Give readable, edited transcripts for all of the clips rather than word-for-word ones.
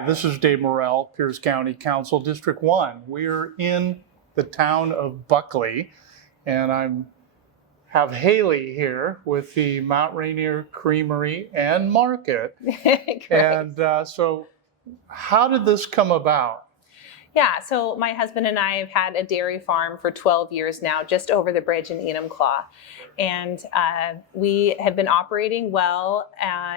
Hi, this is Dave Morell, Pierce County Council, District 1. We're in the town of Buckley, and I have Haylee here with the Mount Rainier Creamery and Market. And so how did this come about? Yeah, so my husband and I have had a dairy farm for 12 years now, just over the bridge in Enumclaw. And we have been operating well.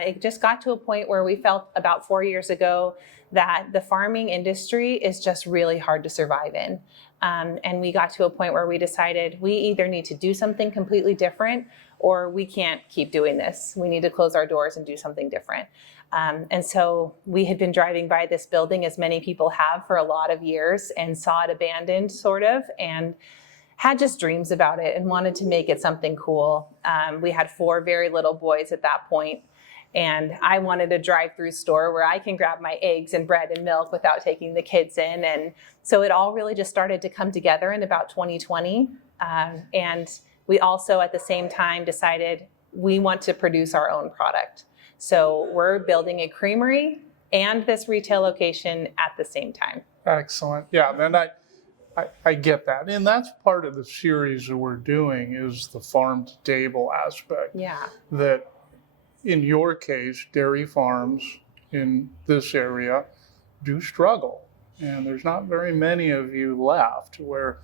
It just got to a point where we felt about 4 years ago that the farming industry is just really hard to survive in. And we got to a point where we decided we either need to do something completely different or we can't keep doing this. We need to close our doors and do something different. And so we had been driving by this building, as many people have for a lot of years, and saw it abandoned sort of, and had just dreams about it and wanted to make it something cool. We had 4 very little boys at that point, and I wanted a drive-through store where I can grab my eggs and bread and milk without taking the kids in. And so it all really just started to come together in about 2020. And we also at the same time decided we want to produce our own product. So we're building a creamery and this retail location at the same time. Excellent. Yeah, and I get that. And that's part of the series that we're doing is the farm to table aspect. Yeah. That in your case, dairy farms in this area do struggle. And there's not very many of you left, where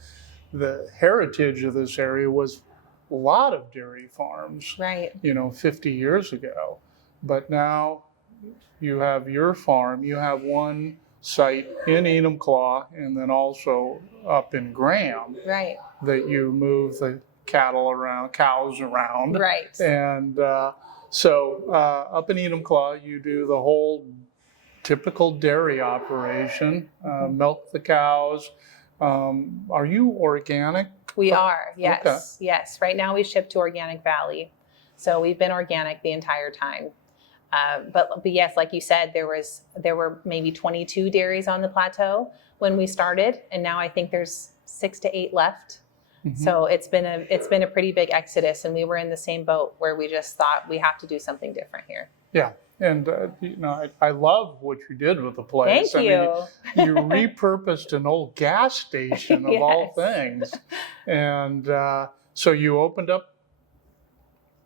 the heritage of this area was a lot of dairy farms, Right. 50 years ago. But now you have your farm, you have one site in Enumclaw and then also up in Graham. Right. That you move the cows around. Right. And so up in Enumclaw, you do the whole typical dairy operation, milk the cows. Are you organic? We are, yes. Okay. Yes. Right now we ship to Organic Valley. So we've been organic the entire time. But yes, like you said, there were maybe 22 dairies on the plateau when we started, and now I think there's 6 to 8 left. Mm-hmm. So it's been a pretty big exodus, and we were in the same boat where we just thought we have to do something different here. Yeah, and I love what you did with the place. Thank you. I mean, you repurposed an old gas station of Yes. all things, and so you opened up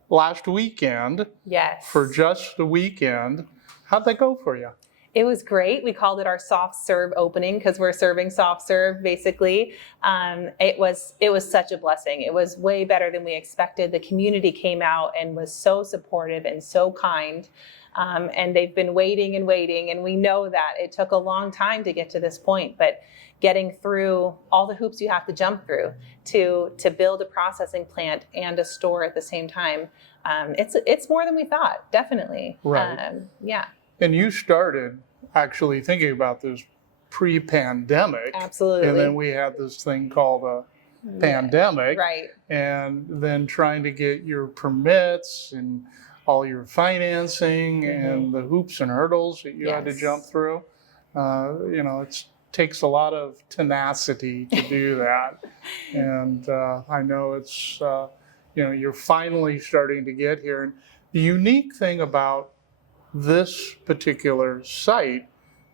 last weekend. Yes. For just the weekend. How'd that go for you? It was great. We called it our soft serve opening because we're serving soft serve basically. It was such a blessing. It was way better than we expected. The community came out and was so supportive and so kind. And they've been waiting and waiting. And we know that it took a long time to get to this point, but getting through all the hoops you have to jump through to build a processing plant and a store at the same time. It's more than we thought, definitely. Right. Yeah. And you started actually thinking about this pre-pandemic. Absolutely. And then we had this thing called a pandemic. Right. And then trying to get your permits and all your financing mm-hmm. and the hoops and hurdles that you had to jump through. It takes a lot of tenacity to do that. And I know it's, you're finally starting to get here. And the unique thing about this particular site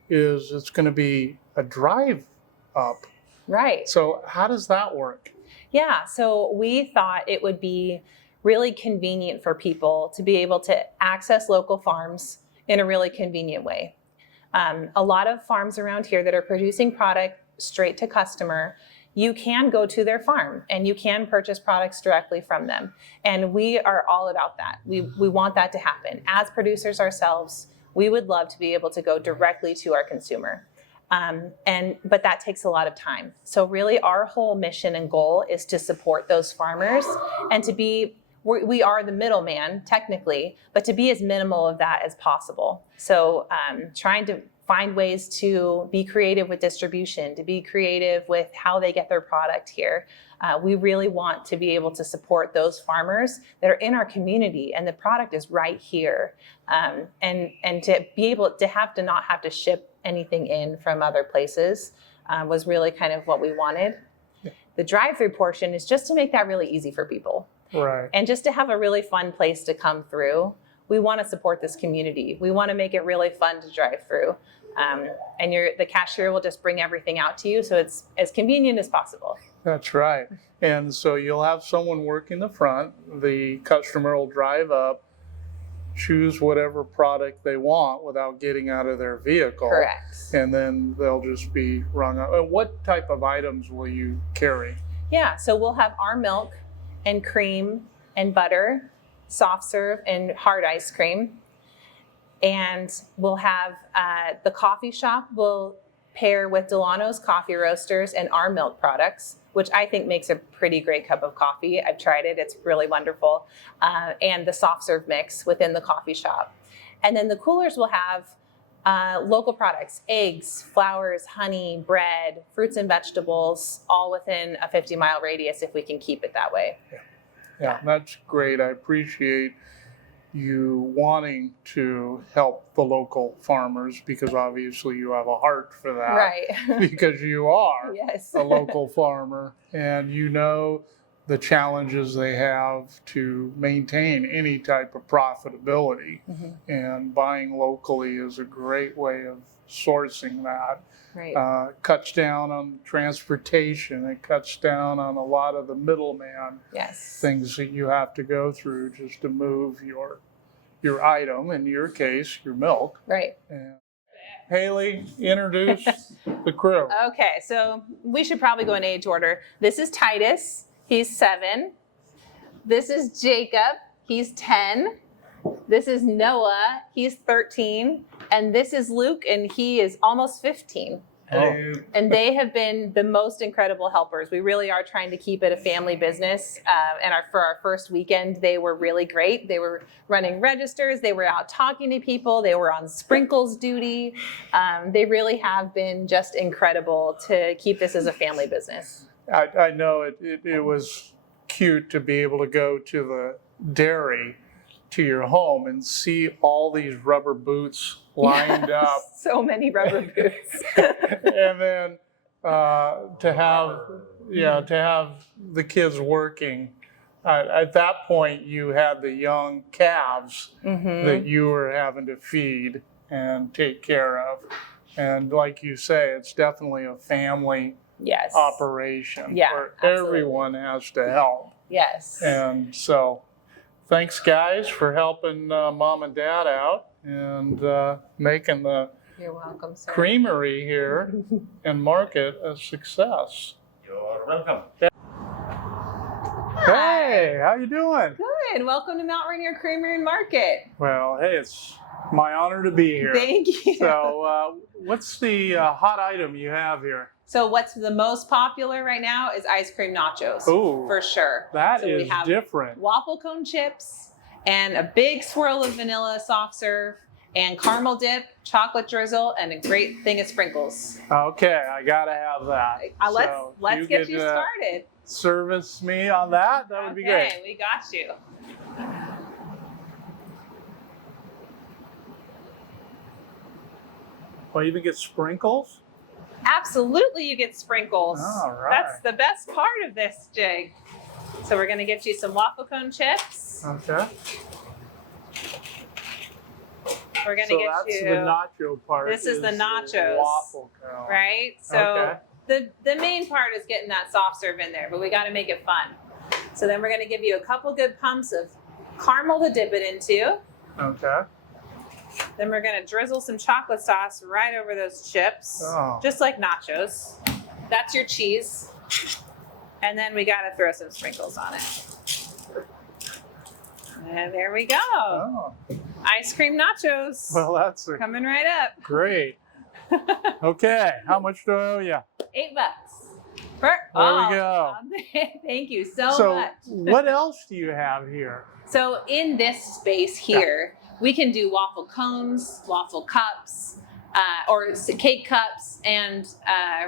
is it's going to be a drive up. Right. So how does that work? Yeah, so we thought it would be really convenient for people to be able to access local farms in a really convenient way. A lot of farms around here that are producing product straight to customer, you can go to their farm and you can purchase products directly from them. And we are all about that. We want that to happen. As producers ourselves, we would love to be able to go directly to our consumer. But that takes a lot of time. So really our whole mission and goal is to support those farmers and we are the middleman technically, but to be as minimal of that as possible. So trying to find ways to be creative with distribution, to be creative with how they get their product here. We really want to be able to support those farmers that are in our community and the product is right here. And to be able to not have to ship anything in from other places was really kind of what we wanted. Yeah. The drive-through portion is just to make that really easy for people. Right. And just to have a really fun place to come through we want to support this community. We want to make it really fun to drive through. And the cashier will just bring everything out to you, so it's as convenient as possible. That's right. And so you'll have someone working the front. The customer will drive up, choose whatever product they want without getting out of their vehicle. Correct. And then they'll just be rung up. And what type of items will you carry? Yeah, so we'll have our milk and cream and butter, soft serve and hard ice cream. And we'll have the coffee shop will pair with Delano's Coffee Roasters and our milk products, which I think makes a pretty great cup of coffee. I've tried it. It's really wonderful. And the soft serve mix within the coffee shop. And then the coolers will have local products, eggs, flowers, honey, bread, fruits and vegetables, all within a 50-mile radius if we can keep it that way. Yeah, that's great. I appreciate you wanting to help the local farmers because obviously you have a heart for that. Right. Because you are Yes. a local farmer and you know the challenges they have to maintain any type of profitability. Mhm. And buying locally is a great way of sourcing that. Right. Cuts down on transportation. It cuts down on a lot of the middleman Yes. things that you have to go through just to move your item, in your case, your milk. Right. And Haylee, introduce the crew. Okay, so we should probably go in age order. This is Titus. He's 7. This is Jacob. He's 10. This is Noah. He's 13. And this is Luke, and he is almost 15. Oh. And they have been the most incredible helpers. We really are trying to keep it a family business. And for our first weekend, they were really great. They were running registers. They were out talking to people. They were on sprinkles duty. They really have been just incredible to keep this as a family business. I know it was cute to be able to go to the dairy to your home and see all these rubber boots lined up. So many rubber boots. And then to have the kids working. At that point, you had the young calves that you were having to feed and take care of. And like you say, it's definitely a family Yes. operation Yeah, where absolutely. everyone has to help. Yes. And so thanks, guys, for helping Mom and Dad out and making the You're welcome, sir. creamery here and market a success. You're welcome. Hey, how you doing? Good. Welcome to Mount Rainier Creamery Market. Well, hey, it's my honor to be here. Thank you. So what's the hot item you have here? So what's the most popular right now is ice cream nachos. Ooh, For sure. that So we is have different. waffle cone chips and a big swirl of vanilla soft serve and caramel dip, chocolate drizzle, and a great thing of sprinkles. Okay, I gotta have that. So Let's get you could, started. service me on that? That would be great. Okay, we got you. Well, you even get sprinkles? Absolutely, you get sprinkles. All right. That's the best part of this jig. So we're gonna get you some waffle cone chips. Okay. We're gonna So get that's you the nacho part. This is the nachos. Waffle cone. right. So Okay. the main part is getting that soft serve in there, but we got to make it fun. So then we're gonna give you a couple good pumps of caramel to dip it into. Okay. Then we're gonna drizzle some chocolate sauce right over those chips, Oh. just like nachos. That's your cheese. And then we gotta throw some sprinkles on it. And there we go. Oh. Ice cream nachos. Well, that's Coming right up. great. Okay, how much do I owe you? $8. There we go. Thank you so So, much. what else do you have here? So in this space here, we can do waffle cones, waffle cups, or cake cups, and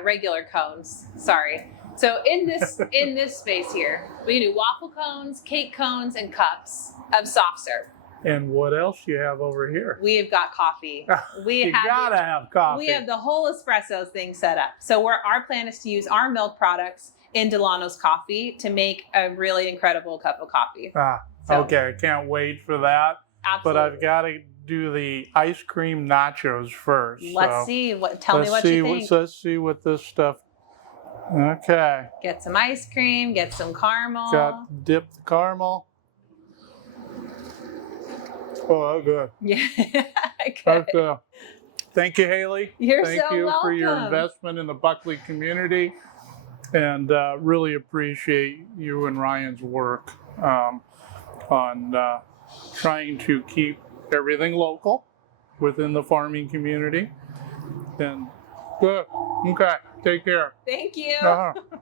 regular cones. Sorry. So in this space here, we can do waffle cones, cake cones, and cups of soft serve. And what else do you have over here? We have got coffee. You gotta have coffee. We have the whole espresso thing set up. So our plan is to use our milk products in Delano's coffee to make a really incredible cup of coffee. Ah, So- okay, I can't wait for that. but Absolutely. I've got to do the ice cream nachos first. Let's so see. Tell me what you think. Let's see what this stuff. Okay. Get some ice cream. Get some caramel. Got dip the caramel. Oh, that's good. Yeah. Good. That's good. Thank you, Haylee. You're Thank so you for your welcome. investment in the Buckley community, and really appreciate you and Ryan's work on trying to keep everything local within the farming community. And good. Okay. Take care. Thank you. Uh-huh.